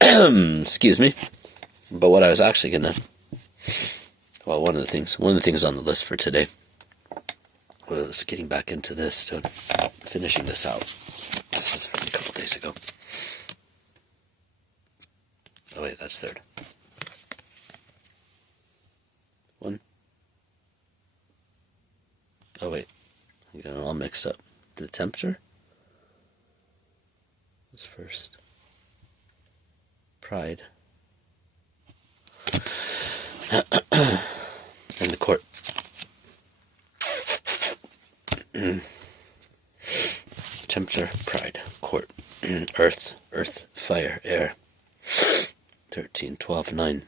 Excuse me. But what I was actually gonna, well, one of the things on the list for today was getting back into this, finishing this out. This is from a couple days ago. Oh wait, that's third. One. Oh wait, I'm getting all mixed up. The Tempter was first. Pride. And the court. Tempter, pride, court, earth, fire, air. 13, 12, 9.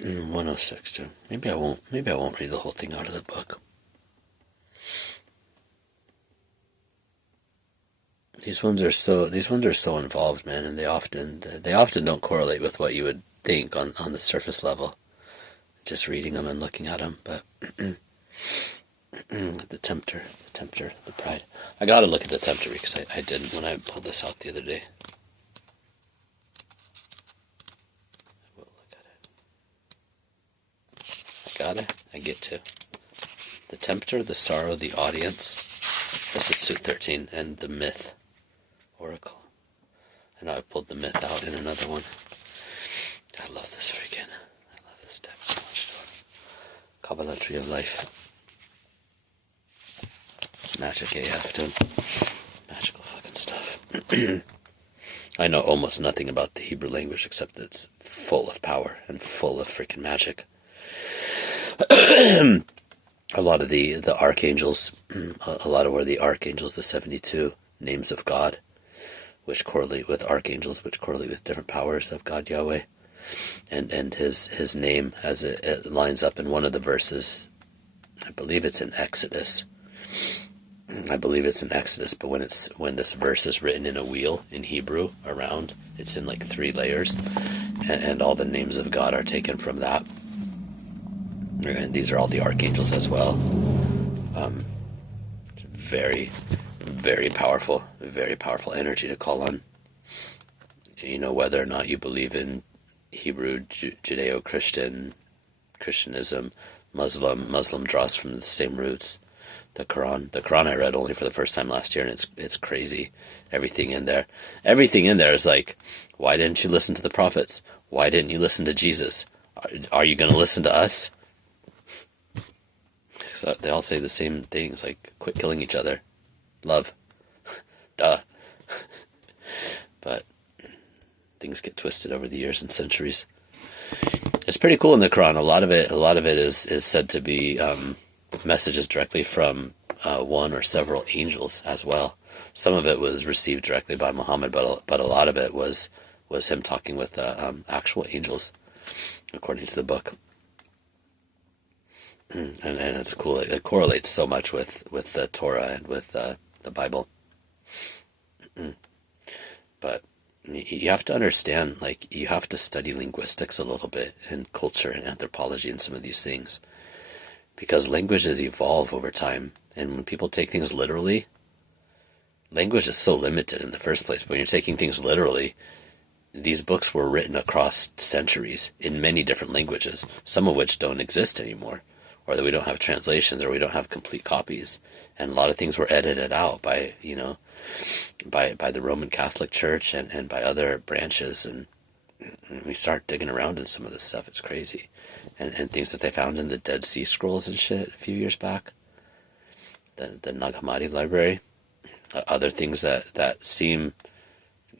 106. Maybe I won't read the whole thing out of the book. These ones are so involved, man, and they often don't correlate with what you would think on the surface level, just reading them and looking at them. But the Tempter, the pride. I gotta look at the Tempter because I didn't when I pulled this out the other day. I will look at it. I get to. The Tempter, the sorrow, the audience. This is suit 13, and the myth. Oracle. I know I pulled the myth out in another one. I love this freaking. I love this deck so much. Kabbalah Tree of Life. Magic AF, dude. Magical fucking stuff. I know almost nothing about the Hebrew language except that it's full of power and full of freaking magic. A lot of the archangels, a lot of where the archangels, the 72 names of God, which correlate with archangels, which correlate with different powers of God Yahweh, and his name as it lines up in one of the verses. I believe it's in Exodus. But when this verse is written in a wheel in Hebrew around, it's in like 3 layers, and all the names of God are taken from that. And these are all the archangels as well. Very, very powerful energy to call on. You know, whether or not you believe in Hebrew, Christianism, Muslim draws from the same roots. The Quran I read only for the first time last year, and it's crazy. Everything in there is like, why didn't you listen to the prophets? Why didn't you listen to Jesus? Are you going to listen to us? So they all say the same things, like, quit killing each other. Love. Duh. But things get twisted over the years and centuries. It's pretty cool in the Quran. A lot of it is said to be messages directly from one or several angels as well. Some of it was received directly by Muhammad, but a lot of it was him talking with actual angels, according to the book. And it's cool. It correlates so much with the Torah and with the Bible. But you have to understand, like, you have to study linguistics a little bit, and culture and anthropology and some of these things, because languages evolve over time. And when people take things literally, language is so limited in the first place. But when you're taking things literally, these books were written across centuries in many different languages, some of which don't exist anymore, or that we don't have translations, or we don't have complete copies. And a lot of things were edited out by the Roman Catholic Church and by other branches. And we start digging around in some of this stuff. It's crazy. And things that they found in the Dead Sea Scrolls and shit a few years back. The Nag Hammadi library. Other things that seem,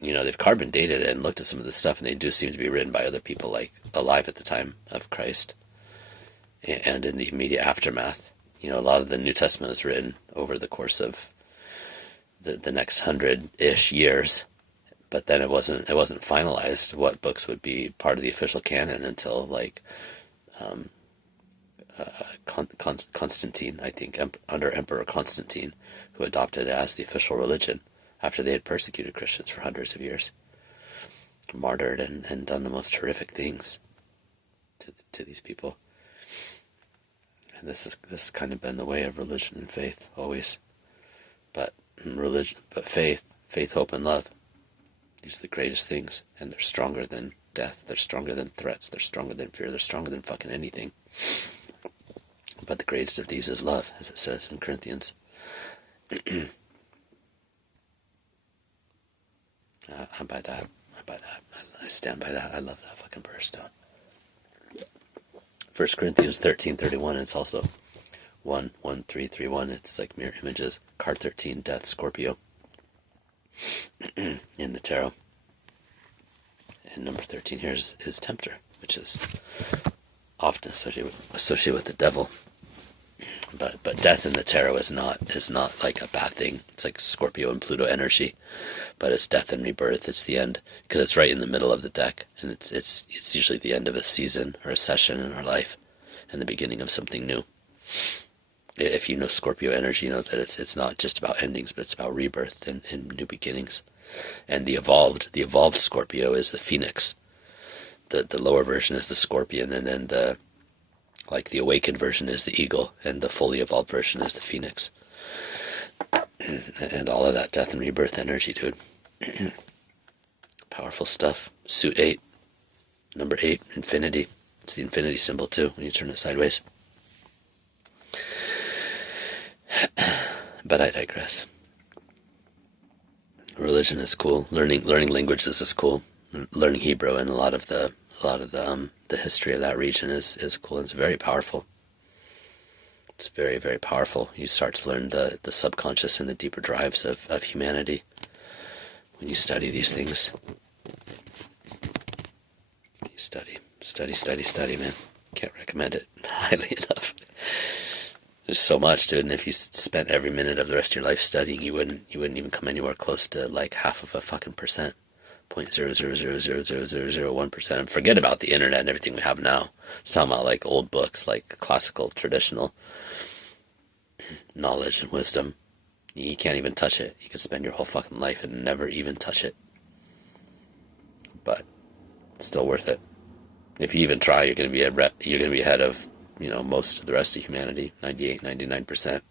they've carbon dated it and looked at some of this stuff, and they do seem to be written by other people, like, alive at the time of Christ. And in the immediate aftermath. A lot of the New Testament was written over the course of the next 100-ish years, but then it wasn't finalized what books would be part of the official canon until, like, Constantine, I think, under Emperor Constantine, who adopted it as the official religion after they had persecuted Christians for hundreds of years. martyred and done the most horrific things to these people. And this has kind of been the way of religion and faith always. But faith, hope, and love, these are the greatest things, and they're stronger than death, they're stronger than threats, they're stronger than fear, they're stronger than fucking anything. But the greatest of these is love, as it says in Corinthians. I buy that. I stand by that. I love that fucking verse, dude. 1 Corinthians 13:31, it's also 1:1-3-3-1. It's like mirror images. Card 13, Death, Scorpio, in the tarot. And number 13 here is Tempter, which is often associated with the devil. But death in the tarot is not like a bad thing. It's like Scorpio and Pluto energy, but it's death and rebirth. It's the end, because it's right in the middle of the deck, and it's usually the end of a season or a session in our life, and the beginning of something new. If you know Scorpio energy, you know that it's not just about endings, but it's about rebirth and new beginnings. And the evolved Scorpio is the phoenix. The lower version is the scorpion, and then the awakened version is the eagle, and the fully evolved version is the phoenix. And all of that death and rebirth energy, dude. Powerful stuff. Suit 8. Number 8, infinity. It's the infinity symbol too, when you turn it sideways. But I digress. Religion is cool. Learning languages is cool. Learning Hebrew and a lot of the history of that region is cool. It's very powerful. It's very, very powerful. You start to learn the subconscious and the deeper drives of humanity when you study these things. You study, man. Can't recommend it highly enough. There's so much, dude, and if you spent every minute of the rest of your life studying, you wouldn't even come anywhere close to like half of a fucking percent. 0.0000001%. And forget about the internet and everything we have now. It's talking about like old books, like classical, traditional knowledge and wisdom. You can't even touch it. You can spend your whole fucking life and never even touch it. But it's still worth it. If you even try, you're gonna be ahead of, most of the rest of humanity. 98, 99%.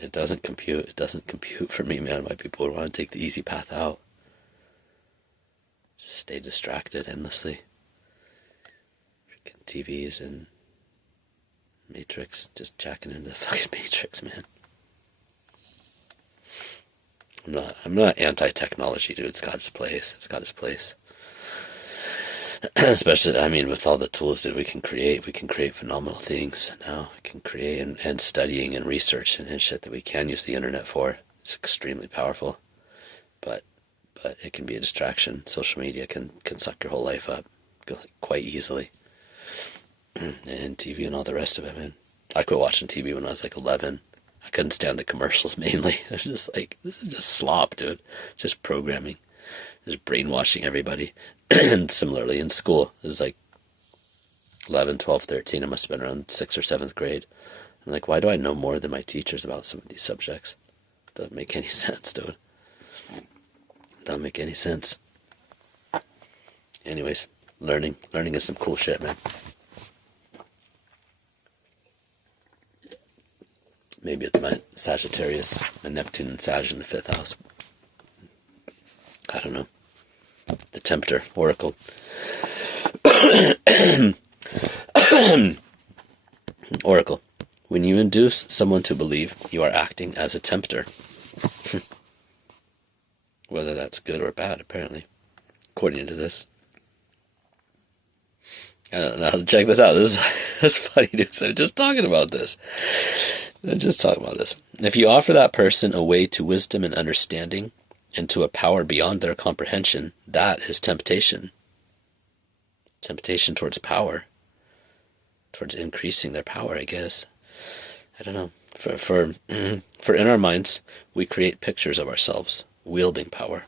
It doesn't compute for me, man, why people would want to take the easy path out. Just stay distracted endlessly. Freaking TVs and Matrix, just jacking into the fucking Matrix, man. I'm not anti-technology, dude. It's got its place. Especially, with all the tools that we can create phenomenal things now. We can create and studying and research and shit that we can use the internet for. It's extremely powerful, but it can be a distraction. Social media can suck your whole life up quite easily, and TV and all the rest of it, man. I quit watching TV when I was like 11. I couldn't stand the commercials mainly. I was just like, this is just slop, dude. Just programming. Just brainwashing everybody. And similarly in school, it was like 11, 12, 13. I must have been around 6th or 7th grade. I'm like, why do I know more than my teachers about some of these subjects? Doesn't make any sense, dude. Doesn't make any sense. Anyways, learning is some cool shit, man. Maybe it's my Sagittarius, my Neptune and Sag in the 5th house. I don't know. The Tempter, Oracle. Oracle. When you induce someone to believe, you are acting as a tempter. Whether that's good or bad, apparently. According to this. I don't know. Check this out. That's funny, dude. So I'm just talking about this. If you offer that person a way to wisdom and understanding, and to a power beyond their comprehension, that is temptation. Temptation towards power. Towards increasing their power, I guess. I don't know. For in our minds, we create pictures of ourselves, wielding power.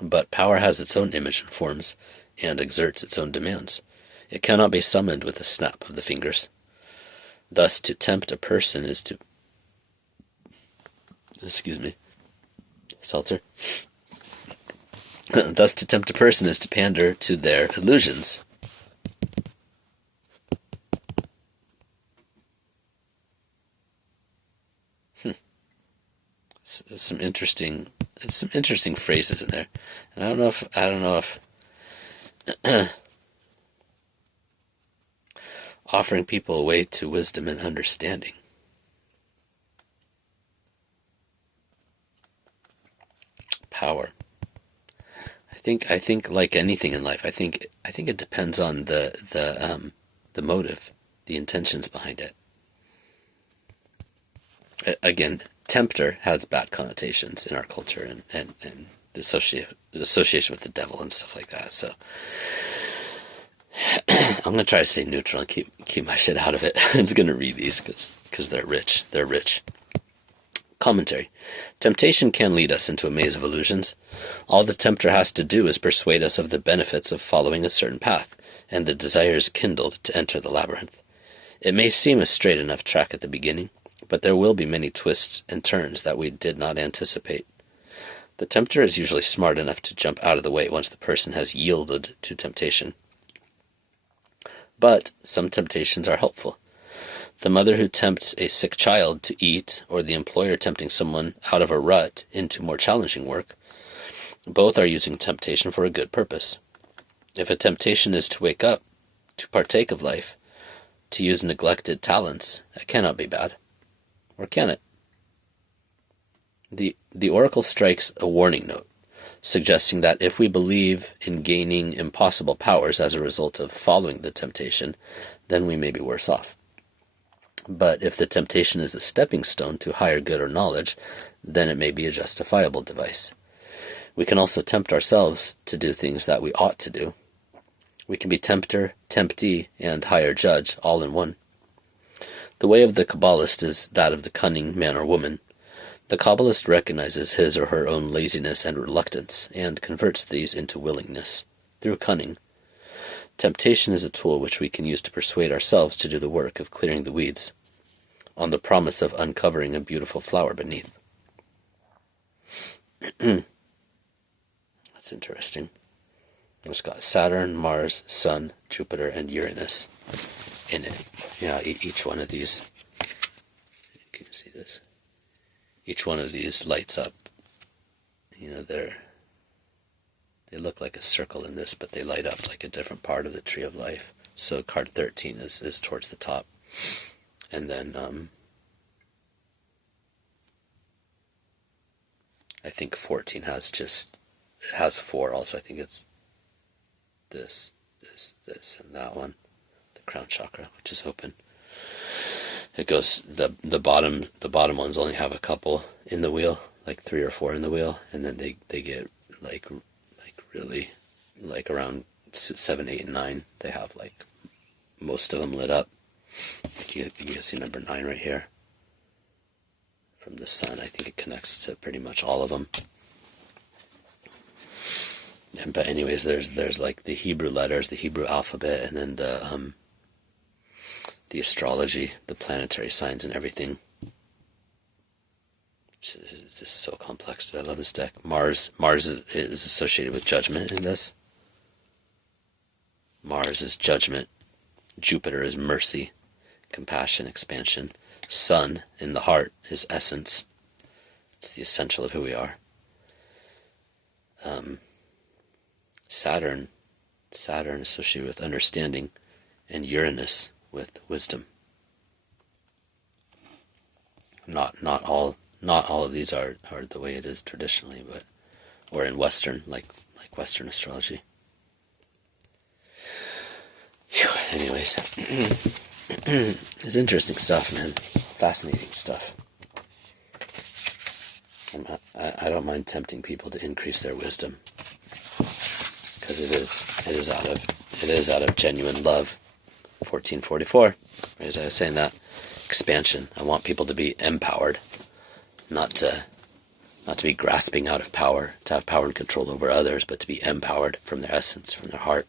But power has its own image and forms, and exerts its own demands. It cannot be summoned with a snap of the fingers. Thus, to tempt a person is to... Excuse me. Seltzer. Thus, to tempt a person is to pander to their illusions. Some interesting phrases in there, and I don't know if offering people a way to wisdom and understanding. Power. I think like anything in life, I think it depends on the motive, the intentions behind it. Again, Tempter has bad connotations in our culture, and the association with the devil and stuff like that. So I'm gonna try to stay neutral and keep my shit out of it. I'm just gonna read these because they're rich. They're rich. Commentary. Temptation can lead us into a maze of illusions. All the tempter has to do is persuade us of the benefits of following a certain path, and the desire is kindled to enter the labyrinth. It may seem a straight enough track at the beginning, but there will be many twists and turns that we did not anticipate. The tempter is usually smart enough to jump out of the way once the person has yielded to temptation. But some temptations are helpful. The mother who tempts a sick child to eat, or the employer tempting someone out of a rut into more challenging work, both are using temptation for a good purpose. If a temptation is to wake up, to partake of life, to use neglected talents, it cannot be bad. Or can it? The oracle strikes a warning note, suggesting that if we believe in gaining impossible powers as a result of following the temptation, then we may be worse off. But if the temptation is a stepping stone to higher good or knowledge, then it may be a justifiable device. We can also tempt ourselves to do things that we ought to do. We can be tempter, temptee, and higher judge all in one. The way of the Kabbalist is that of the cunning man or woman. The Kabbalist recognizes his or her own laziness and reluctance, and converts these into willingness, through cunning. Temptation is a tool which we can use to persuade ourselves to do the work of clearing the weeds, on the promise of uncovering a beautiful flower beneath. That's interesting. It's got Saturn, Mars, Sun, Jupiter, and Uranus in it. Yeah, each one of these. Can you see this? Each one of these lights up. You know, they look like a circle in this, but they light up like a different part of the tree of life. So card 13 is towards the top. And then I think 14 has 4 also. I think it's this, and that one. The crown chakra, which is open. It goes, the bottom ones only have a couple in the wheel, like 3 or 4 in the wheel, and then they get like really, like around 7, 8, and 9, they have like most of them lit up. Like you can see number 9 right here. From the sun, I think it connects to pretty much all of them. But anyways, there's like the Hebrew letters, the Hebrew alphabet, and then the astrology, the planetary signs, and everything. This is so complex. I love this deck. Mars is associated with judgment in this. Mars is judgment. Jupiter is mercy, compassion, expansion. Sun in the heart is essence. It's the essential of who we are. Saturn associated with understanding, and Uranus with wisdom. Not all of these are the way it is traditionally, but or in Western, like Western astrology. Anyways, it's interesting stuff, man. Fascinating stuff. I don't mind tempting people to increase their wisdom, because it is out of genuine love. 1444, as I was saying, that expansion. I want people to be empowered, not to be grasping out of power, to have power and control over others, but to be empowered from their essence, from their heart.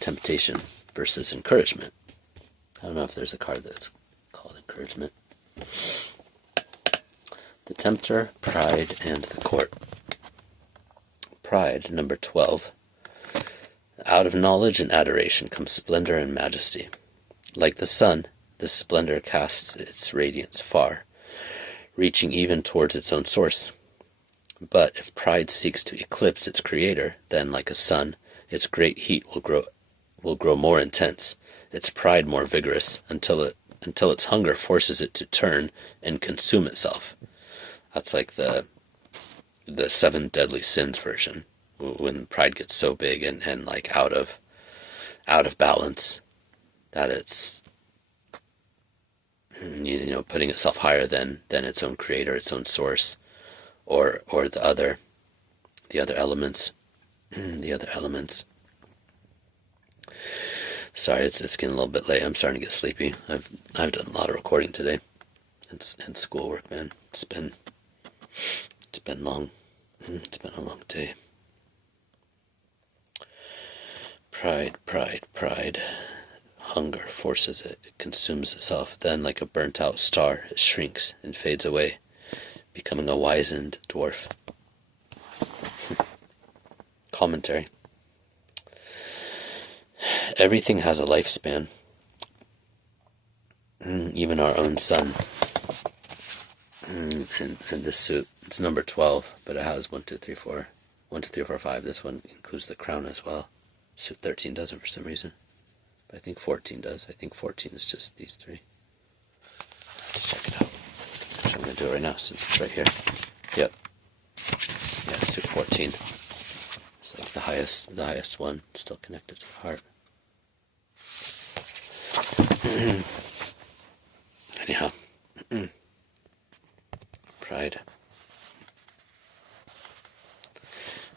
Temptation versus encouragement. I don't know if there's a card that's called encouragement. The Tempter, Pride, and the Court. Pride, number 12. Out of knowledge and adoration comes splendor and majesty. Like the sun, this splendor casts its radiance far, reaching even towards its own source. But if pride seeks to eclipse its creator, then, like a sun, its great heat will grow more intense, its pride more vigorous, until its hunger forces it to turn and consume itself. That's like the 7 deadly sins version, when pride gets so big and like out of balance that it's putting itself higher than its own creator, its own source, or the other elements. The other elements. Sorry, it's getting a little bit late. I'm starting to get sleepy. I've done a lot of recording today. And schoolwork, man. It's been long. It's been a long day. Pride. Hunger forces it. It consumes itself. Then, like a burnt-out star, it shrinks and fades away, becoming a wizened dwarf. Commentary. Everything has a lifespan. Even our own sun. And this suit, it's number 12, but it has 1, 2, 3, 4. 1, 2, 3, 4, 5. This one includes the crown as well. Suit 13 doesn't for some reason. But I think 14 does. I think 14 is just these 3. Let's check it out. Actually, I'm going to do it right now since it's right here. Yep. Yeah, suit 14. It's like the highest one, still connected to the heart. Anyhow. Pride.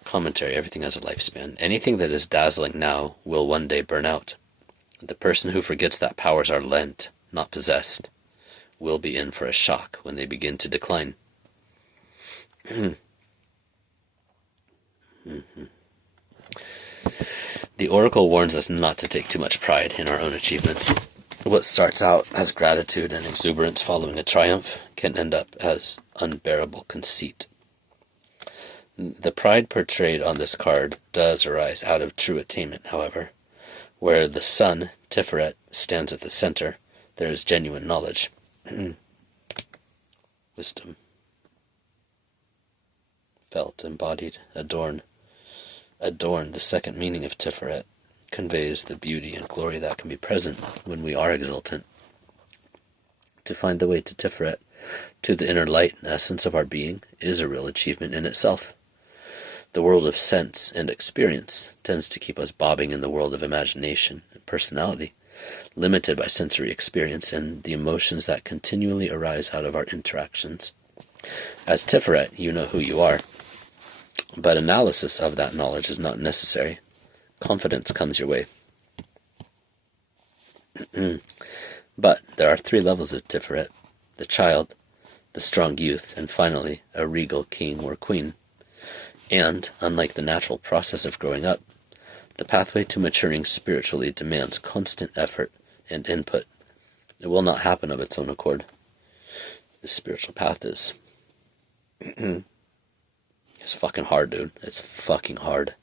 Commentary. Everything has a lifespan. Anything that is dazzling now will one day burn out. The person who forgets that powers are lent, not possessed, will be in for a shock when they begin to decline. The oracle warns us not to take too much pride in our own achievements. What starts out as gratitude and exuberance following a triumph can end up as unbearable conceit. The pride portrayed on this card does arise out of true attainment, however. Where the sun, Tiferet, stands at the center, there is genuine knowledge. Wisdom. Felt, embodied, adorn. Adorn, the second meaning of Tiferet, conveys the beauty and glory that can be present when we are exultant. To find the way to Tiferet, to the inner light and essence of our being, is a real achievement in itself. The world of sense and experience tends to keep us bobbing in the world of imagination and personality, limited by sensory experience and the emotions that continually arise out of our interactions. As Tiferet, you know who you are, but analysis of that knowledge is not necessary. Confidence comes your way. But there are 3 levels of Tiferet: the child, the strong youth, and finally, a regal king or queen. And, unlike the natural process of growing up, the pathway to maturing spiritually demands constant effort and input. It will not happen of its own accord. The spiritual path is... it's fucking hard, dude. It's fucking hard.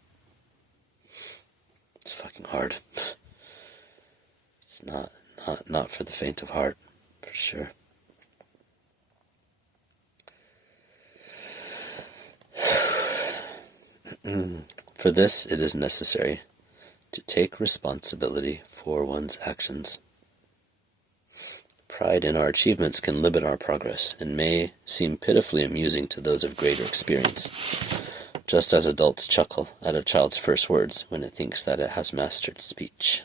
It's fucking hard. It's not for the faint of heart, for sure. For this, it is necessary to take responsibility for one's actions. Pride in our achievements can limit our progress and may seem pitifully amusing to those of greater experience, just as adults chuckle at a child's first words when it thinks that it has mastered speech.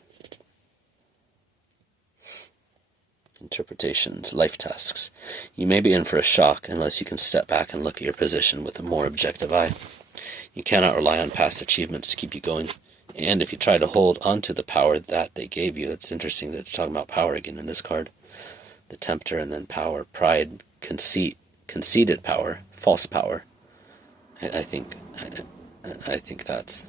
Interpretations, life tasks. You may be in for a shock unless you can step back and look at your position with a more objective eye. You cannot rely on past achievements to keep you going. And if you try to hold onto the power that they gave you, it's interesting that they're talking about power again in this card. The Tempter and then power, pride, conceit, conceited power, false power. I think that's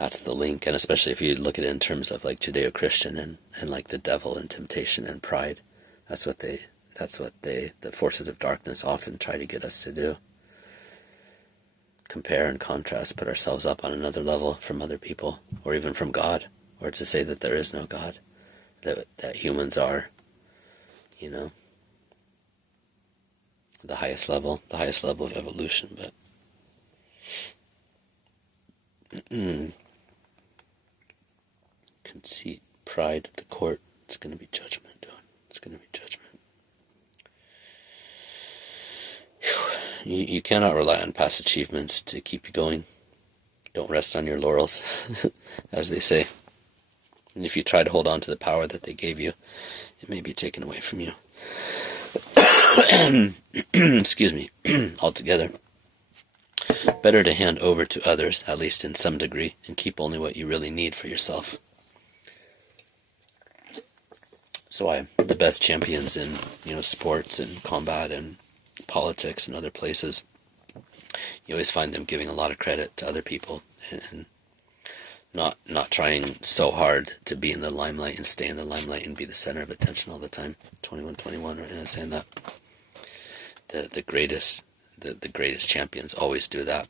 That's the link. And especially if you look at it in terms of like Judeo-Christian and like the devil and temptation and pride, that's what the forces of darkness often try to get us to do. Compare and contrast, put ourselves up on another level from other people, or even from God, or to say that there is no God, that humans are, the highest level of evolution. But conceit, pride, the court, it's going to be judgment, dude. It's going to be judgment. You cannot rely on past achievements to keep you going. Don't rest on your laurels, as they say. And if you try to hold on to the power that they gave you, it may be taken away from you. Excuse me, altogether. Better to hand over to others, at least in some degree, and keep only what you really need for yourself. So the best champions in, sports and combat and politics and other places, you always find them giving a lot of credit to other people and not trying so hard to be in the limelight and stay in the limelight and be the center of attention all the time. 2121, right now, saying that the greatest champions always do that.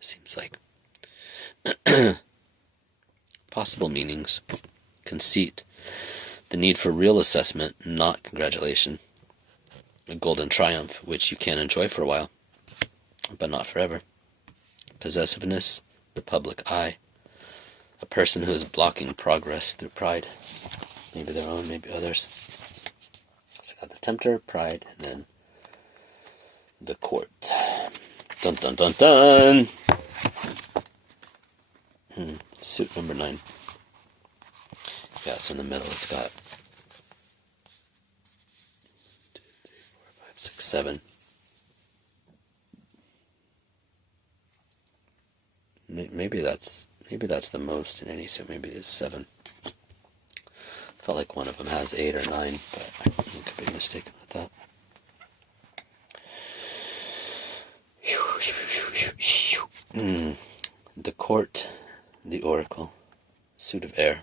Seems like. Possible meanings: conceit, the need for real assessment, not congratulation. A golden triumph, which you can enjoy for a while, but not forever. Possessiveness, the public eye. A person who is blocking progress through pride. Maybe their own, maybe others. So got the Tempter, pride, and then the court. Dun dun dun dun! Suit number 9. Yeah, it's in the middle. It's got 2, 3, 4, 5, 6, 7. Maybe that's the most in any suit. Maybe it's 7. Felt like one of them has 8 or 9, but I could be mistaken with that. The court, the oracle, suit of air,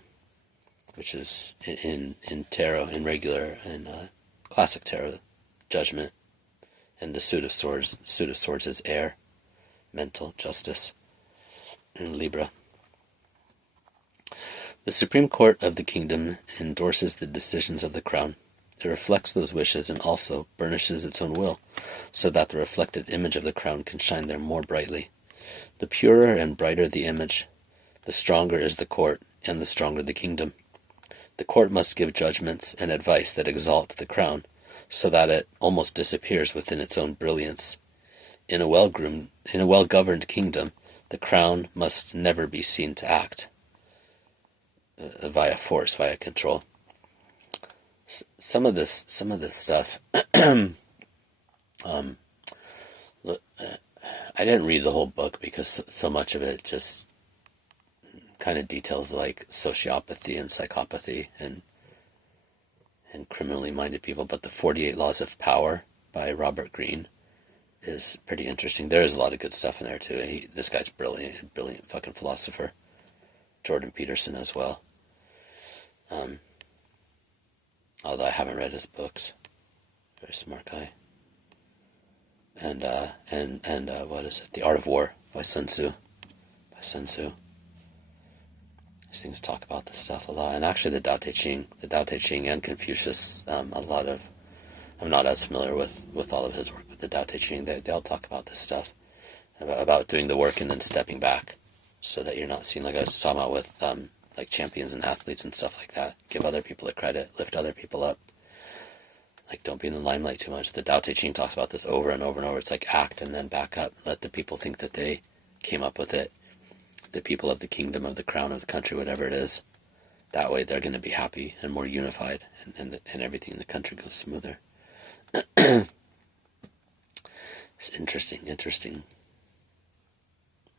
which is in tarot, in regular and classic tarot, judgment, and the suit of swords. The suit of swords is air, mental, justice, and Libra. The Supreme Court of the kingdom endorses the decisions of the crown. It reflects those wishes and also burnishes its own will, so that the reflected image of the crown can shine there more brightly. The purer and brighter the image, the stronger is the court, and the stronger the kingdom. The court must give judgments and advice that exalt the crown, so that it almost disappears within its own brilliance. In a well-governed kingdom, the crown must never be seen to act via force, via control. Some of this stuff. I didn't read the whole book because so much of it just kind of details like sociopathy and psychopathy and criminally minded people. But the 48 Laws of Power by Robert Greene is pretty interesting. There is a lot of good stuff in there too. This guy's brilliant fucking philosopher. Jordan Peterson as well. Although I haven't read his books. Very smart guy. And what is it? The Art of War by Sun Tzu. These things talk about this stuff a lot. And actually the Tao Te Ching and Confucius, I'm not as familiar with all of his work, but the Tao Te Ching, they all talk about this stuff. About doing the work and then stepping back so that you're not seen, like I was talking about with like champions and athletes and stuff like that. Give other people the credit, lift other people up. Like, don't be in the limelight too much. The Tao Te Ching talks about this over and over and over. It's like act and then back up. Let the people think that they came up with it. The people of the kingdom, of the crown, of the country, whatever it is. That way they're going to be happy and more unified, and everything in the country goes smoother. It's interesting.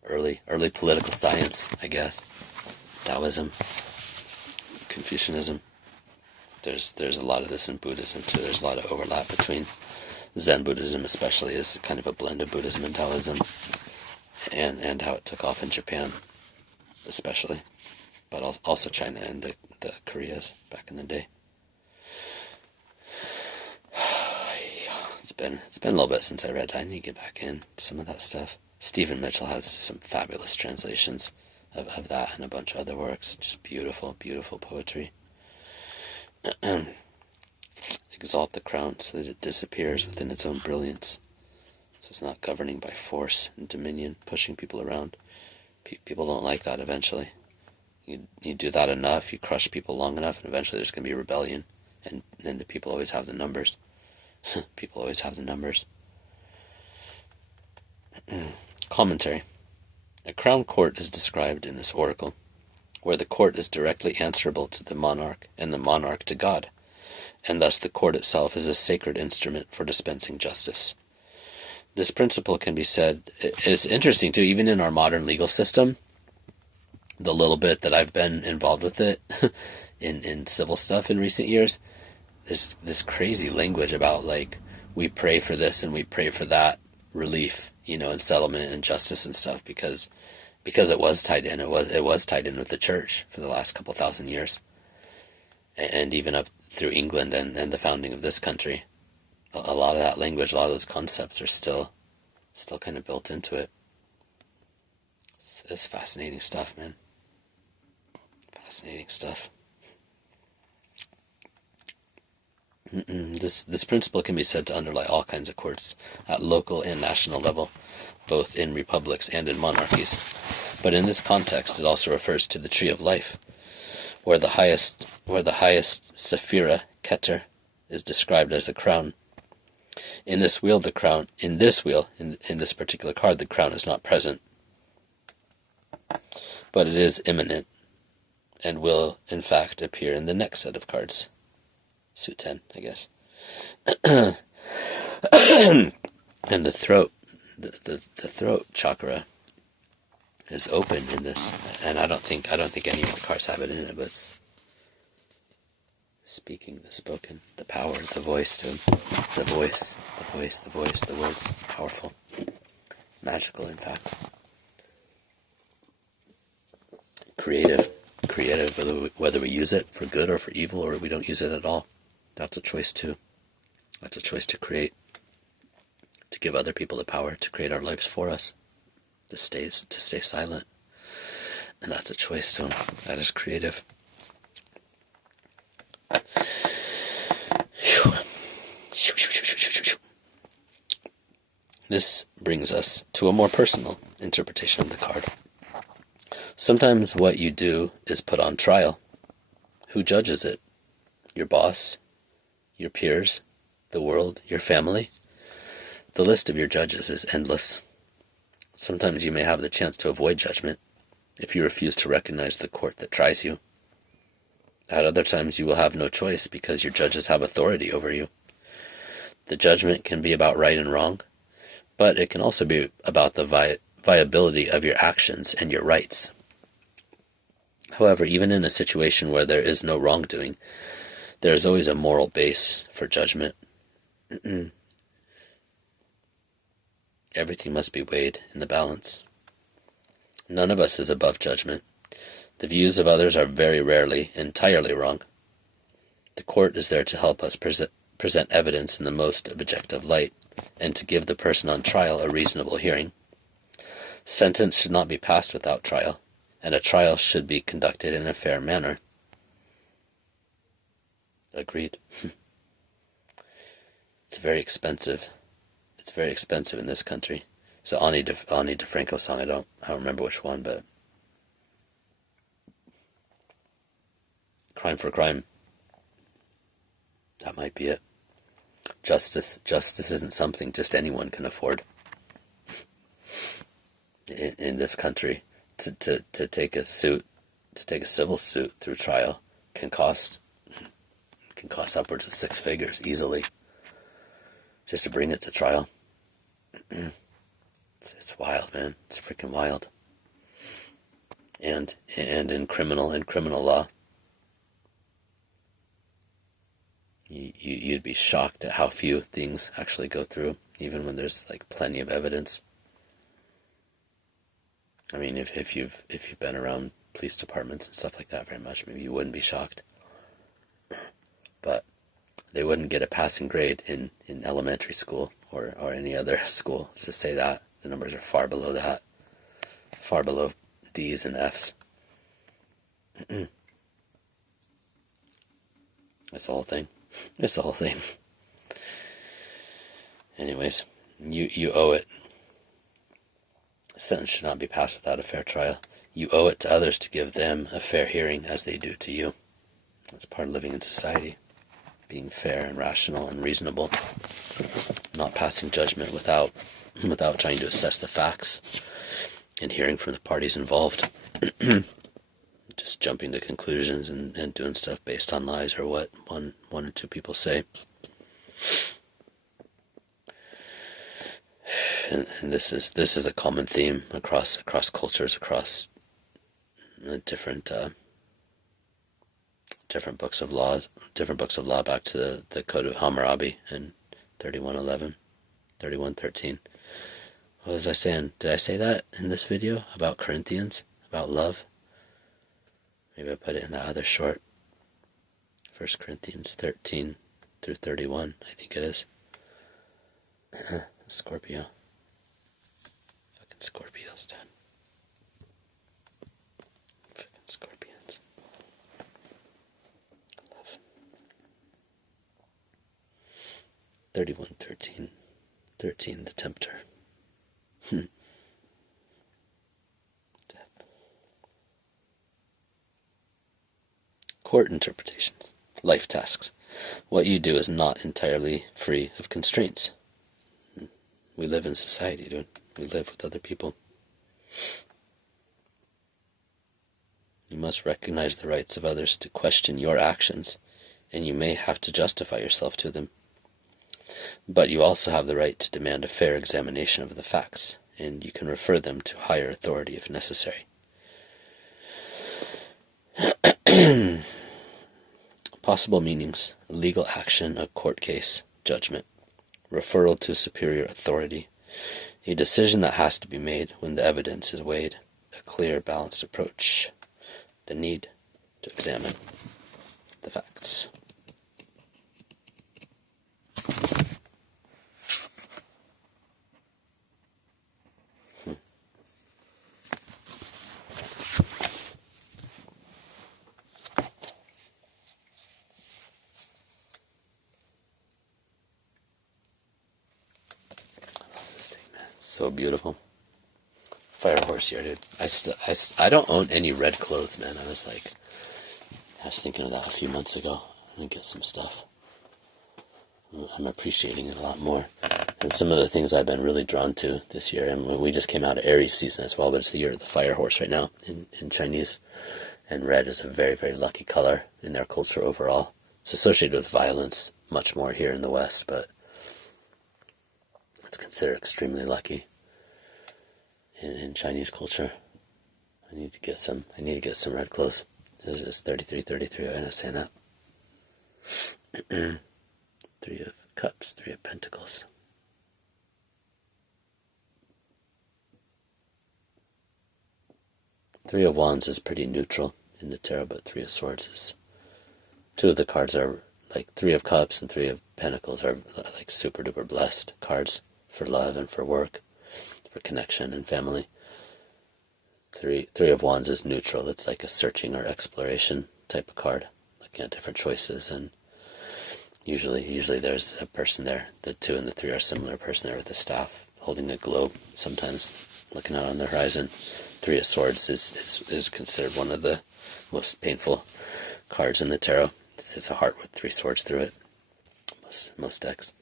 Early political science, I guess. Taoism, Confucianism. There's a lot of this in Buddhism too. There's a lot of overlap between Zen Buddhism, especially, is kind of a blend of Buddhism and Taoism. and how it took off in Japan, especially, but also China and the Koreas back in the day. It's been a little bit since I read that. I need to get back in some of that stuff. Stephen Mitchell has some fabulous translations of that and a bunch of other works. Just beautiful, beautiful poetry. Exalt the crown so that it disappears within its own brilliance. So it's not governing by force and dominion, pushing people around. People don't like that eventually. You do that enough, you crush people long enough, and eventually there's going to be rebellion. And then the people always have the numbers. People always have the numbers. Commentary. A crown court is described in this oracle, where the court is directly answerable to the monarch and the monarch to God, and thus the court itself is a sacred instrument for dispensing justice. This principle can be said, it's interesting too, even in our modern legal system, the little bit that I've been involved with it in civil stuff in recent years, there's this crazy language about like, we pray for this and we pray for that relief, and settlement and justice and stuff, because it was tied in. It was tied in with the church for the last couple thousand years, and even up through England and the founding of this country. A lot of that language, a lot of those concepts are still kind of built into it. It's fascinating stuff, man. Fascinating stuff. This principle can be said to underlie all kinds of courts at local and national level, both in republics and in monarchies. But in this context, it also refers to the tree of life, where the highest sephira, Keter, is described as the crown. In this particular card, the crown is not present, but it is imminent, and will, in fact, appear in the next set of cards. Suit 10, I guess. And the throat chakra is open in this, and I don't think any of the cards have it in it, but it's speaking, the spoken, the power, the voice to him, the voice, the words. It's powerful, magical, in fact. Creative, whether we use it for good or for evil, or we don't use it at all. That's a choice too. That's a choice to create, to give other people the power to create our lives for us, to stay silent. And that's a choice too. That is creative. This brings us to a more personal interpretation of the card. Sometimes what you do is put on trial. Who judges it? Your boss? Your peers? The world? Your family? The list of your judges is endless. Sometimes you may have the chance to avoid judgment if you refuse to recognize the court that tries you. At other times you will have no choice because your judges have authority over you. The judgment can be about right and wrong, but it can also be about the viability of your actions and your rights. However, even in a situation where there is no wrongdoing, there is always a moral base for judgment. Everything must be weighed in the balance. None of us is above judgment. The views of others are very rarely entirely wrong. The court is there to help us present evidence in the most objective light, and to give the person on trial a reasonable hearing. Sentence should not be passed without trial, and a trial should be conducted in a fair manner. Agreed. It's very expensive. It's very expensive in this country. It's an Ani DeFranco song. I don't remember which one, but Crime for Crime. That might be it. Justice isn't something just anyone can afford. In this country, to take a civil suit through trial can cost upwards of 6 figures easily, just to bring it to trial. It's wild, man. It's freaking wild. And in criminal law, you'd be shocked at how few things actually go through, even when there's like plenty of evidence. I mean, if you've been around police departments and stuff like that very much, maybe you wouldn't be shocked. But they wouldn't get a passing grade in elementary school or any other school. Let's just say that. The numbers are far below that. Far below D's and F's. That's the whole thing. It's the whole thing. Anyways, you owe it. A sentence should not be passed without a fair trial. You owe it to others to give them a fair hearing as they do to you. That's part of living in society. Being fair and rational and reasonable. Not passing judgment without trying to assess the facts and hearing from the parties involved. Just jumping to conclusions and doing stuff based on lies or what one or two people say. And this is a common theme across cultures, across different books of law back to the Code of Hammurabi in 31:11, 31:13. What was I saying? Did I say that in this video about Corinthians, about love? Maybe I put it in that other short. 1 Corinthians 13 through 31, I think it is. Scorpio. Fucking Scorpios, Dad. Fucking Scorpions. Love. 31:13. 13, the Tempter. Court interpretations. Life tasks. What you do is not entirely free of constraints. We live in society, dude. We live with other people. You must recognize the rights of others to question your actions, and you may have to justify yourself to them. But you also have the right to demand a fair examination of the facts, and you can refer them to higher authority if necessary. Possible meanings: legal action, a court case, judgment. Referral to superior authority. A decision that has to be made when the evidence is weighed. A clear, balanced approach. The need to examine the facts. So beautiful. Fire horse here, dude. I don't own any red clothes, man. I was thinking of that a few months ago. I'm gonna get some stuff. I'm appreciating it a lot more. And some of the things I've been really drawn to this year, and we just came out of Aries season as well, but it's the year of the fire horse right now in Chinese. And red is a very, very lucky color in their culture overall. It's associated with violence much more here in the West, but it's considered extremely lucky in Chinese culture. I need to get some red clothes. This is 33, I understand that. 3 of Cups, 3 of Pentacles. Three of Wands is pretty neutral in the tarot, but 3 of Swords is... 2 of the cards are like 3 of Cups and 3 of Pentacles are like super duper blessed cards for love and for work, for connection and family. 3 of Wands is neutral. It's like a searching or exploration type of card, looking at different choices, and usually there's a person there. The 2 and the 3 are a similar person there with a staff holding a globe, sometimes looking out on the horizon. 3 of Swords is considered one of the most painful cards in the tarot. It's a heart with 3 swords through it. Most decks.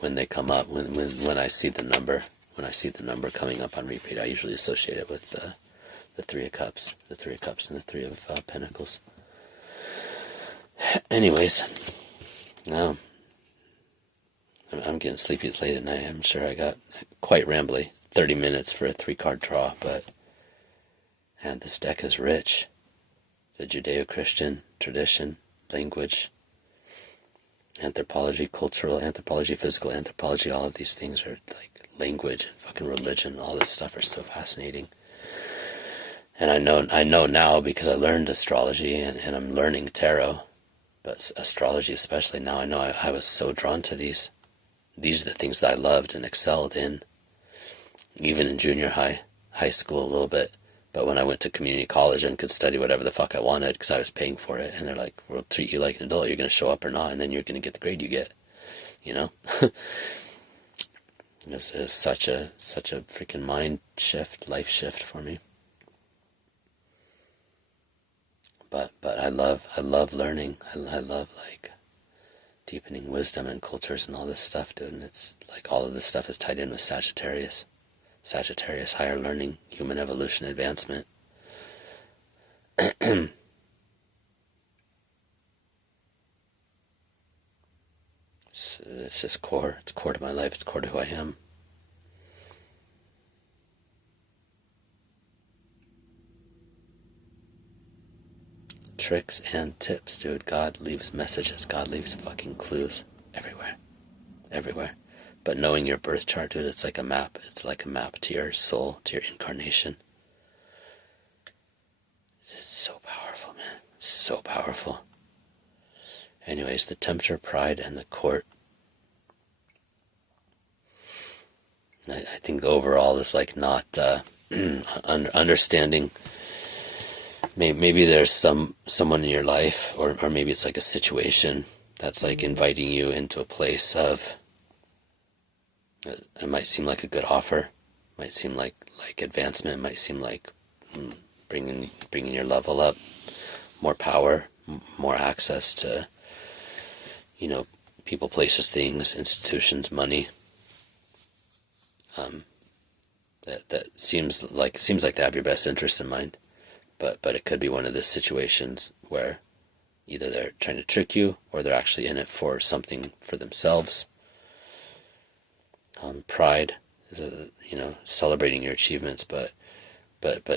When they come up, when I see the number coming up on repeat, I usually associate it with the 3 of Cups, and the 3 of Pentacles. Anyways, now I'm getting sleepy. It's late at night. I'm sure I got quite rambly. 30 minutes for a 3-card draw, but and this deck is rich. The Judeo-Christian tradition, language, Anthropology, cultural anthropology, physical anthropology, all of these things are like language and fucking religion, all this stuff are so fascinating. And I know now because I learned astrology and I'm learning tarot, but astrology especially now, I know I was so drawn to these. These are the things that I loved and excelled in, even in junior high school a little bit. But when I went to community college and could study whatever the fuck I wanted because I was paying for it, and they're like, we'll treat you like an adult, you're going to show up or not, and then you're going to get the grade you get, you know? This is such a freaking mind shift, life shift for me. But I love learning. I love like deepening wisdom and cultures and all this stuff, dude. And it's like all of this stuff is tied in with Sagittarius. Sagittarius, higher learning, human evolution, advancement. It's just core. It's core to my life. It's core to who I am. Tricks and tips, dude. God leaves messages. God leaves fucking clues everywhere. Everywhere. But knowing your birth chart, dude, it's like a map. It's like a map to your soul, to your incarnation. It's so powerful, man. It's so powerful. Anyways, the Tempter, Pride, and the Court. I think the overall is like not understanding. Maybe there's someone in your life, or maybe it's like a situation that's like inviting you into a place of. It might seem like a good offer, might seem like advancement, might seem like bringing your level up, more power, more access to, people, places, things, institutions, money. That seems like they have your best interest in mind, but it could be one of the situations where either they're trying to trick you or they're actually in it for something for themselves. Pride is celebrating your achievements, but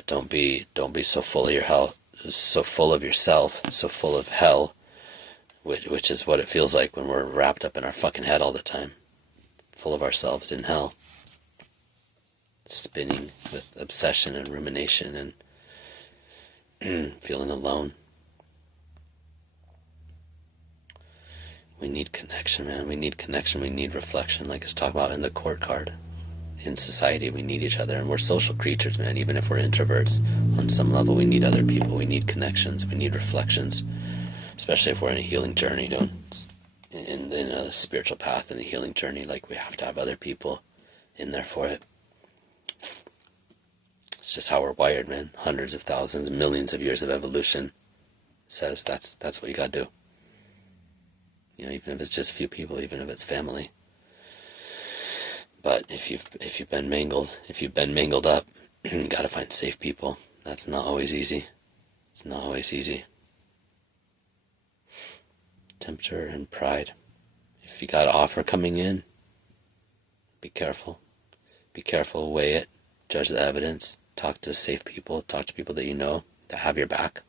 don't be so full of your hell, so full of yourself, so full of hell, which is what it feels like when we're wrapped up in our fucking head all the time, full of ourselves in hell, spinning with obsession and rumination and feeling alone. We need connection, man. We need connection. We need reflection, like it's talked about in the Court card. In society, we need each other, and we're social creatures, man. Even if we're introverts, on some level, we need other people. We need connections. We need reflections, especially if we're in a healing journey, in a spiritual path, in a healing journey. Like, we have to have other people in there for it. It's just how we're wired, man. Hundreds of thousands, millions of years of evolution says that's what you gotta do. Even if it's just a few people, even if it's family. But if you've been mangled up, you gotta find safe people. That's not always easy. It's not always easy. Tempter and Pride. If you got an offer coming in, be careful. Be careful, weigh it, judge the evidence, talk to safe people, talk to people that you know, that have your back.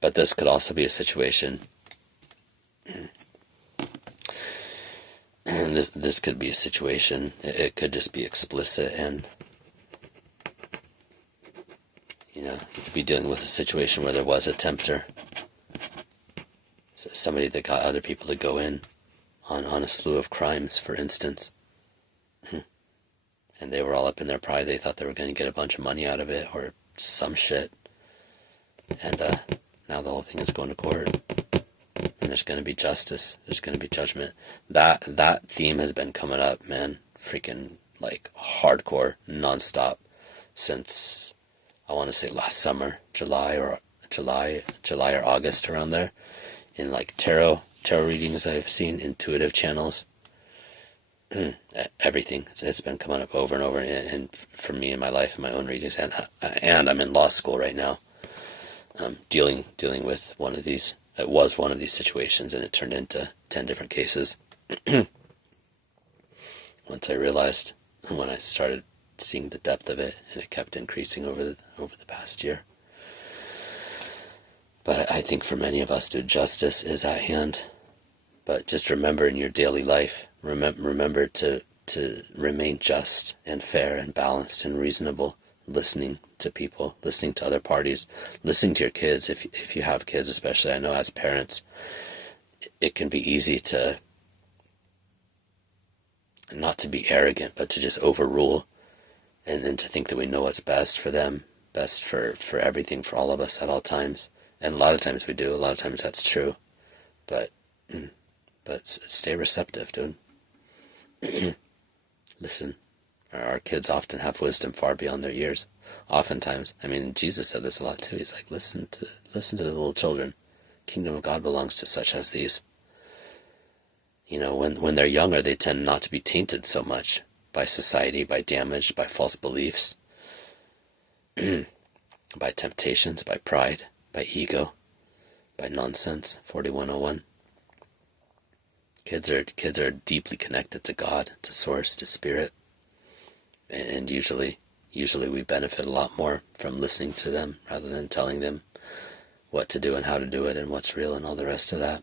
But this could also be a situation, and this could be a situation, it could just be explicit, and you could be dealing with a situation where there was a tempter, so somebody that got other people to go in on a slew of crimes, for instance, and they were all up in their pride. They thought they were going to get a bunch of money out of it or some shit, and now the whole thing is going to court, and there's going to be justice, there's going to be judgment. That theme has been coming up, man, freaking like hardcore, nonstop, since I want to say last summer, July or August, around there, in like tarot readings I've seen, intuitive channels, everything. It's been coming up over and over, and for me in my life, in my own readings, and I'm in law school right now. Dealing with one of these. It was one of these situations, and it turned into 10 different cases. Once I realized, when I started seeing the depth of it, and it kept increasing over the past year. But I think for many of us, dude, justice is at hand. But just remember in your daily life, remember to remain just and fair and balanced and reasonable, listening to people, listening to other parties, listening to your kids. If you have kids, especially, I know as parents, it can be easy to not to be arrogant, but to just overrule and to think that we know what's best for them, best for everything, for all of us at all times. And a lot of times we do, a lot of times that's true. But stay receptive, dude. Listen. Our kids often have wisdom far beyond their years. Oftentimes, I mean, Jesus said this a lot too. He's like, listen to the little children. Kingdom of God belongs to such as these. You know, when they're younger, they tend not to be tainted so much by society, by damage, by false beliefs, by temptations, by pride, by ego, by nonsense. 4101. Kids are deeply connected to God, to Source, to Spirit, and usually we benefit a lot more from listening to them rather than telling them what to do and how to do it and what's real and all the rest of that.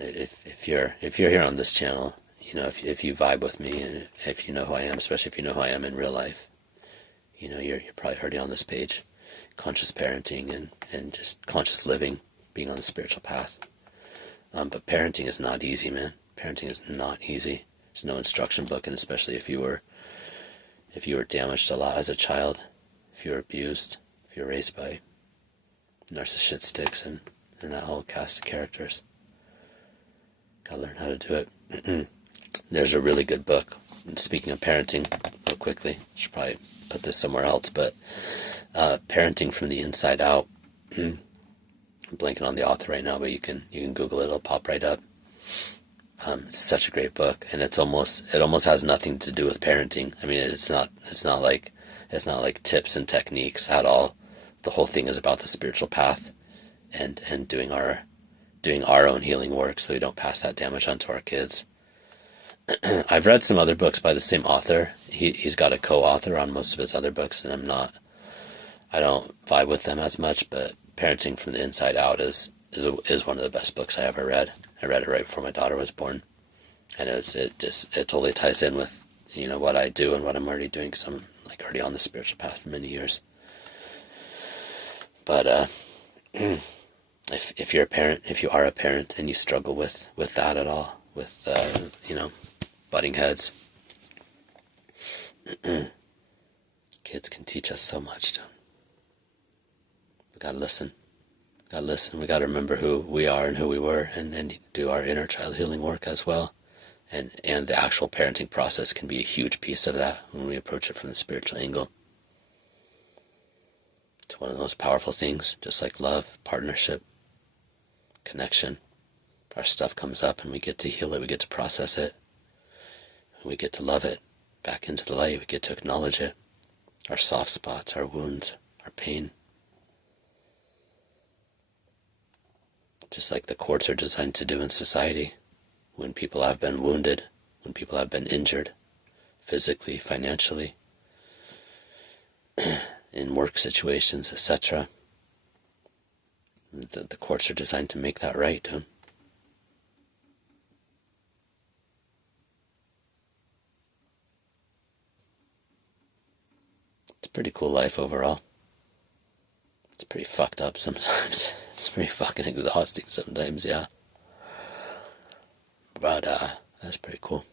If you're here on this channel, you know, if you vibe with me and if you know who I am, especially if you know who I am in real life, you know, you're probably already on this page. Conscious parenting and just conscious living, being on the spiritual path. But parenting is not easy, man. Parenting is not easy. There's no instruction book, and especially if you were damaged a lot as a child, if you were abused, if you were raised by narcissists and that whole cast of characters. Gotta learn how to do it. There's a really good book. And speaking of parenting, real quickly, I should probably put this somewhere else, but Parenting from the Inside Out. I'm blanking on the author right now, but you can Google it. It'll pop right up. It's such a great book, and it almost has nothing to do with parenting. I mean, it's not like tips and techniques at all. The whole thing is about the spiritual path and doing our own healing work so we don't pass that damage on to our kids. I've read some other books by the same author. He's got a co-author on most of his other books, and I don't vibe with them as much, but Parenting from the Inside Out is one of the best books I ever read. I read it right before my daughter was born, and it totally ties in with what I do and what I'm already doing, because I'm already on the spiritual path for many years. But if you're a parent, if you are a parent and you struggle with that at all, with butting heads, kids can teach us so much, dude. We gotta listen. We gotta remember who we are and who we were, and do our inner child healing work as well. And the actual parenting process can be a huge piece of that when we approach it from the spiritual angle. It's one of the most powerful things, just like love, partnership, connection. Our stuff comes up and we get to heal it, we get to process it, we get to love it back into the light, we get to acknowledge it, our soft spots, our wounds, our pain. Just like the courts are designed to do in society. When people have been wounded, when people have been injured, physically, financially, in work situations, etc. The courts are designed to make that right, dude. It's a pretty cool life overall. It's pretty fucked up sometimes. It's pretty fucking exhausting sometimes, yeah. But that's pretty cool.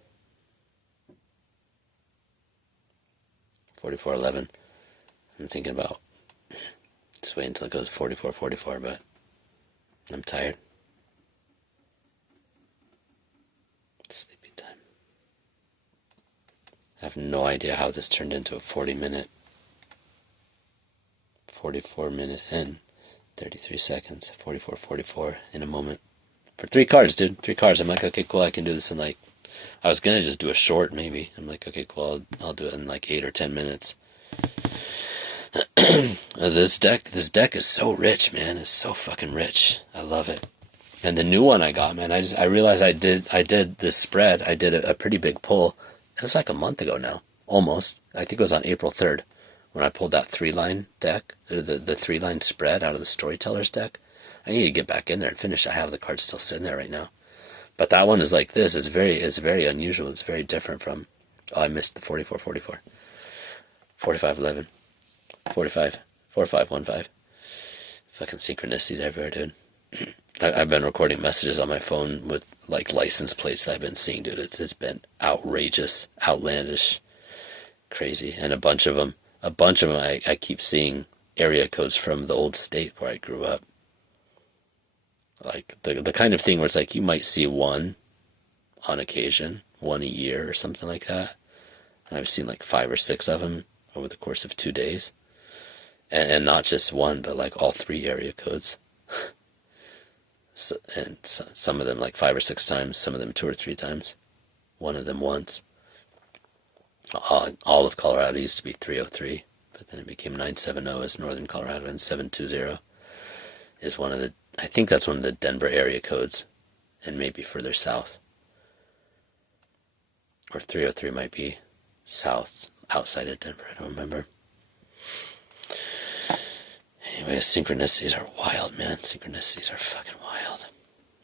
4411. I'm thinking about just wait until it goes 4444, but I'm tired. Sleepy time. I have no idea how this turned into a 44 minute and 33 seconds. 44 in a moment. For 3 cards, dude. 3 cards. I'm like, okay, cool, I can do this in I was gonna just do a short, maybe. I'm like, okay, cool, I'll do it in 8 or 10 minutes. This deck is so rich, man. It's so fucking rich. I love it. And the new one I got, man, I realized I did this spread. I did a pretty big pull. It was a month ago now, almost. I think it was on April 3rd when I pulled that 3-line deck, or the 3-line spread out of the Storyteller's deck. I need to get back in there and finish. I have the cards still sitting there right now. But that one is like this. It's very unusual. It's very different from, oh, I missed the 44, 44. 45, 11. 45, 45, 15. Fucking synchronicities everywhere, dude. I've been recording messages on my phone with like license plates that I've been seeing, dude. It's been outrageous, outlandish, crazy. And a bunch of them I keep seeing area codes from the old state where I grew up. Like the kind of thing where it's like you might see one on occasion, one a year or something like that. And I've seen like 5 or 6 of them over the course of 2 days. And not just one, but like all 3 area codes. And some of them like 5 or 6 times, some of them 2 or 3 times, one of them once. All of Colorado used to be 303, but then it became 970 as Northern Colorado, and 720 is one of the, I think that's one of the Denver area codes, and maybe further south. Or 303 might be south, outside of Denver, I don't remember. Anyway, synchronicities are wild, man. Synchronicities are fucking wild.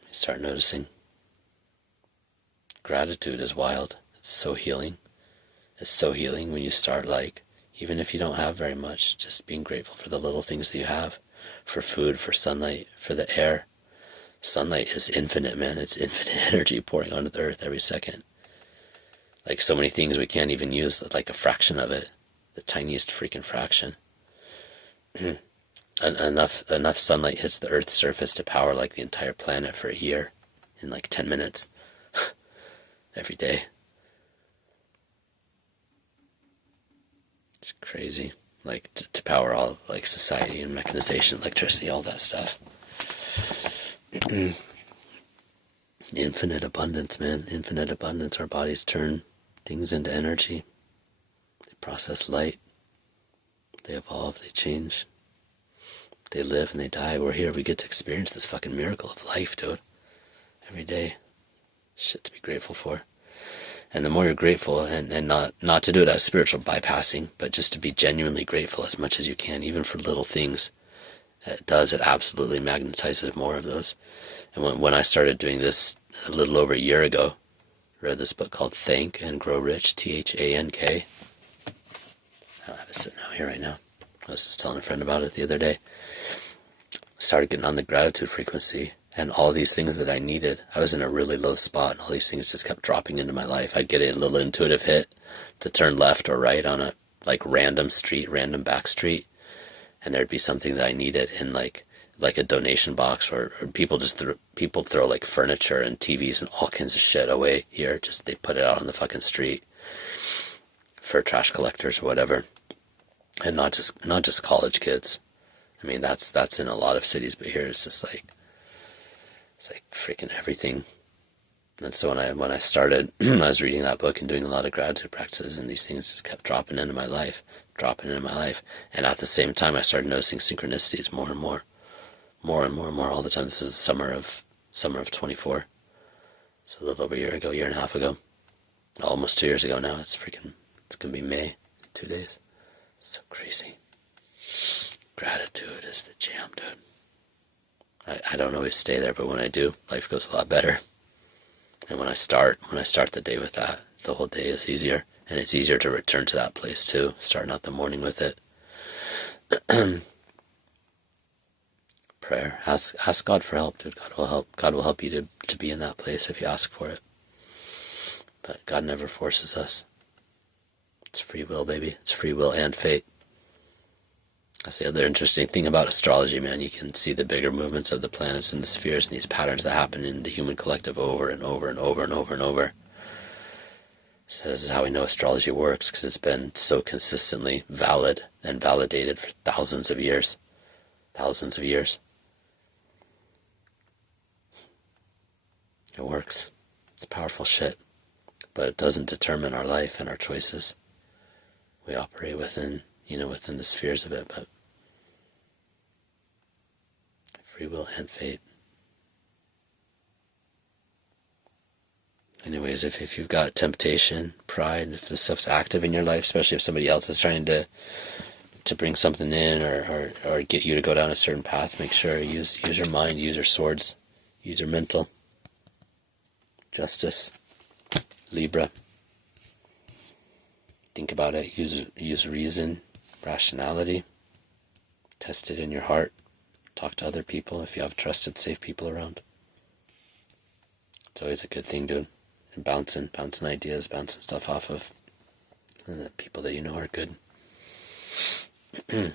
You start noticing. Gratitude is wild. It's so healing. It's so healing when you start, like, even if you don't have very much, just being grateful for the little things that you have. For food, for sunlight, for the air. Sunlight is infinite, man. It's infinite energy pouring onto the earth every second. Like so many things we can't even use, like a fraction of it. The tiniest freaking fraction. Enough sunlight hits the Earth's surface to power like the entire planet for a year in like 10 minutes every day. It's crazy. Like to power all like society and mechanization, electricity, all that stuff. Infinite abundance, man. Infinite abundance. Our bodies turn things into energy. They process light. They evolve. They change. They live and they die. We're here. We get to experience this fucking miracle of life, dude. Every day. Shit to be grateful for. And the more you're grateful, and not to do it as spiritual bypassing, but just to be genuinely grateful as much as you can, even for little things, it absolutely magnetizes more of those. And when I started doing this a little over a year ago, I read this book called Thank and Grow Rich, Thank. I don't have it sitting out here right now. I was just telling a friend about it the other day. Started getting on the gratitude frequency, and all these things that I needed, I was in a really low spot, and all these things just kept dropping into my life. I'd get a little intuitive hit to turn left or right on a like random street, random back street, and there'd be something that I needed in like a donation box, or people throw like furniture and TVs and all kinds of shit away here. Just they put it out on the fucking street for trash collectors or whatever, and not just college kids. I mean that's in a lot of cities, but here it's just like freaking everything. And so when I started, I was reading that book and doing a lot of gratitude practices, and these things just kept dropping into my life. And at the same time, I started noticing synchronicities more and more all the time. This is the summer of 24. So a little over a year and a half ago. Almost 2 years ago now. It's going to be May in 2 days. It's so crazy. Gratitude is the jam, dude. I don't always stay there, but when I do, life goes a lot better. And when I start the day with that, the whole day is easier. And it's easier to return to that place too, starting out the morning with it. Prayer. Ask God for help, dude. God will help. God will help you to be in that place if you ask for it. But God never forces us. It's free will, baby. It's free will and fate. That's the other interesting thing about astrology, man. You can see the bigger movements of the planets and the spheres and these patterns that happen in the human collective over and over and over and over and over. So this is how we know astrology works, because it's been so consistently valid and validated for thousands of years. Thousands of years. It works. It's powerful shit. But it doesn't determine our life and our choices. We operate within the spheres of it, but free will and fate. Anyways, if you've got temptation, pride, if this stuff's active in your life, especially if somebody else is trying to to bring something in or get you to go down a certain path, make sure use your mind, use your swords, use your mental. Justice, Libra. Think about it. Use reason, rationality. Test it in your heart. Talk to other people if you have trusted, safe people around. It's always a good thing, dude. And bouncing ideas, bouncing stuff off of the people that you know are good. Gotta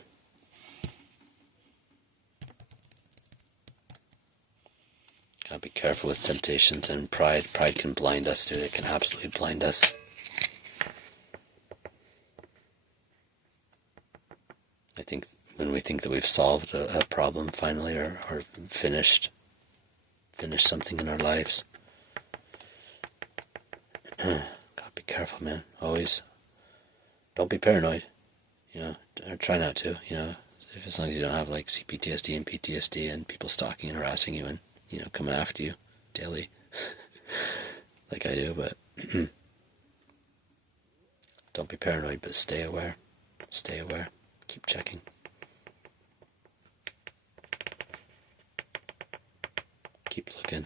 be careful with temptations and pride. Pride can blind us, dude. It can absolutely blind us. I think when we think that we've solved a problem finally, or finished something in our lives, gotta be careful, man. Always. Don't be paranoid. Or try not to. As long as you don't have like CPTSD and PTSD and people stalking and harassing you and coming after you daily, like I do. But don't be paranoid. But stay aware. Stay aware. Keep checking. Keep looking.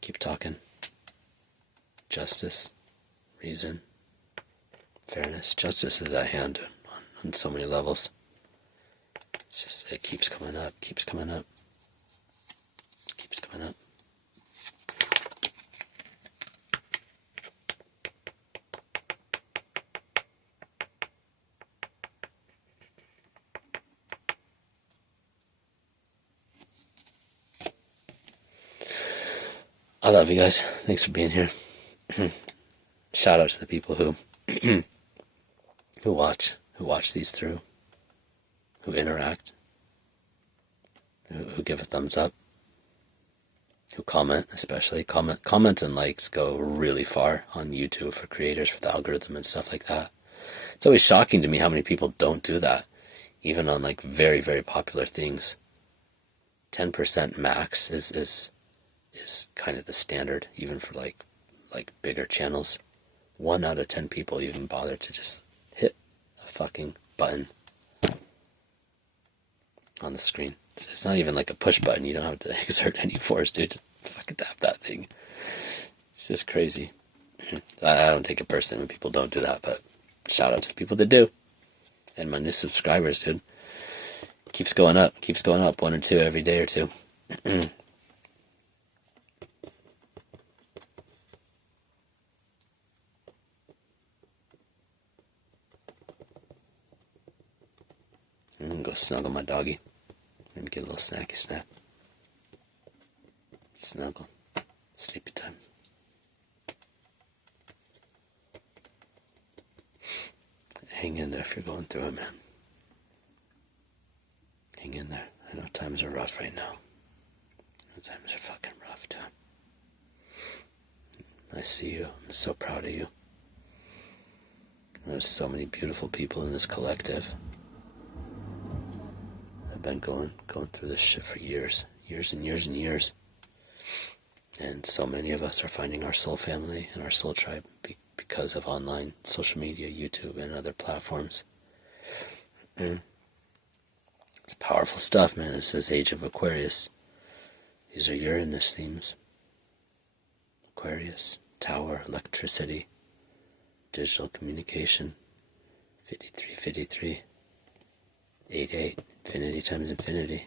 Keep talking. Justice, reason, fairness. Justice is at hand on so many levels. It's just, it keeps coming up, keeps coming up, keeps coming up. I love you guys. Thanks for being here. Shout out to the people who who watch these through, who interact, who give a thumbs up, who comment, especially. Comments and likes go really far on YouTube for creators, for the algorithm and stuff like that. It's always shocking to me how many people don't do that, even on like very, very popular things. 10% max is kind of the standard, even for like bigger channels. 1 out of 10 people even bother to just hit a fucking button on the screen. It's not even like a push button. You don't have to exert any force, dude. Just fucking tap that thing. It's just crazy. I don't take it personally when people don't do that, but shout out to the people that do. And my new subscribers, dude. Keeps going up. 1 or 2 every day or 2. I'm gonna go snuggle my doggy and get a little snacky snack. Snuggle. Sleepy time. Hang in there if you're going through it, man. Hang in there. I know times are rough right now. Times are fucking rough, dude. I see you. I'm so proud of you. There's so many beautiful people in this collective. I've been going through this shit for years and years and years. And so many of us are finding our soul family and our soul tribe because of online social media, YouTube, and other platforms. It's powerful stuff, man. This is Age of Aquarius. These are Uranus themes. Aquarius, Tower, electricity, digital communication, 5353, 88, infinity times infinity.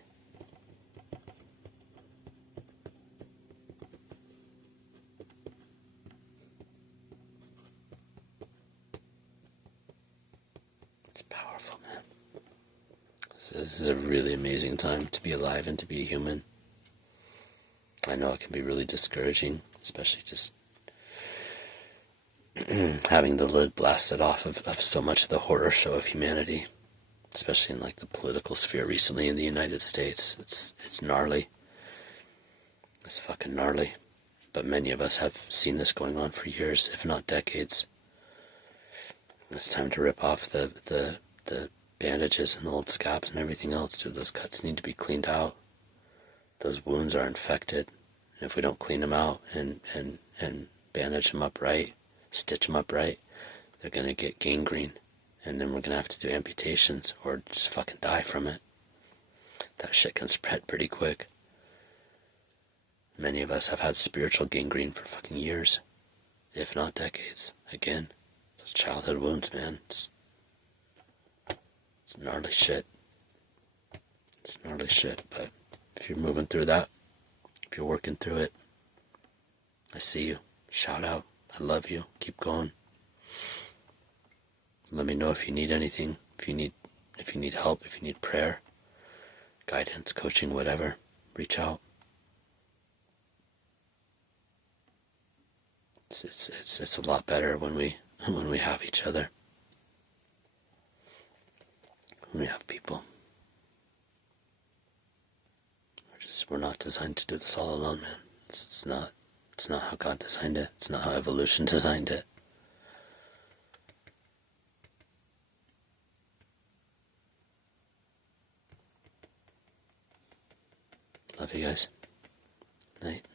It's powerful, man. This is a really amazing time to be alive and to be a human. I know it can be really discouraging, especially just having the lid blasted off of so much of the horror show of humanity, especially in like the political sphere recently in the United States. It's gnarly. It's fucking gnarly. But many of us have seen this going on for years, if not decades. It's time to rip off the bandages and the old scabs and everything else, dude. Those cuts need to be cleaned out. Those wounds are infected. And if we don't clean them out and bandage them up right, stitch them up right, they're going to get gangrene. and then we're gonna have to do amputations or just fucking die from it. That shit can spread pretty quick. Many of us have had spiritual gangrene for fucking years, if not decades. Again, those childhood wounds, man. It's gnarly shit. It's gnarly shit, but if you're moving through that, if you're working through it, I see you. Shout out. I love you. Keep going. Let me know if you need anything, if you need help, if you need prayer, guidance, coaching, whatever. Reach out. It's a lot better when we have each other. When we have people. We're not designed to do this all alone, man. It's not how God designed it. It's not how evolution designed it. Love you guys. Night.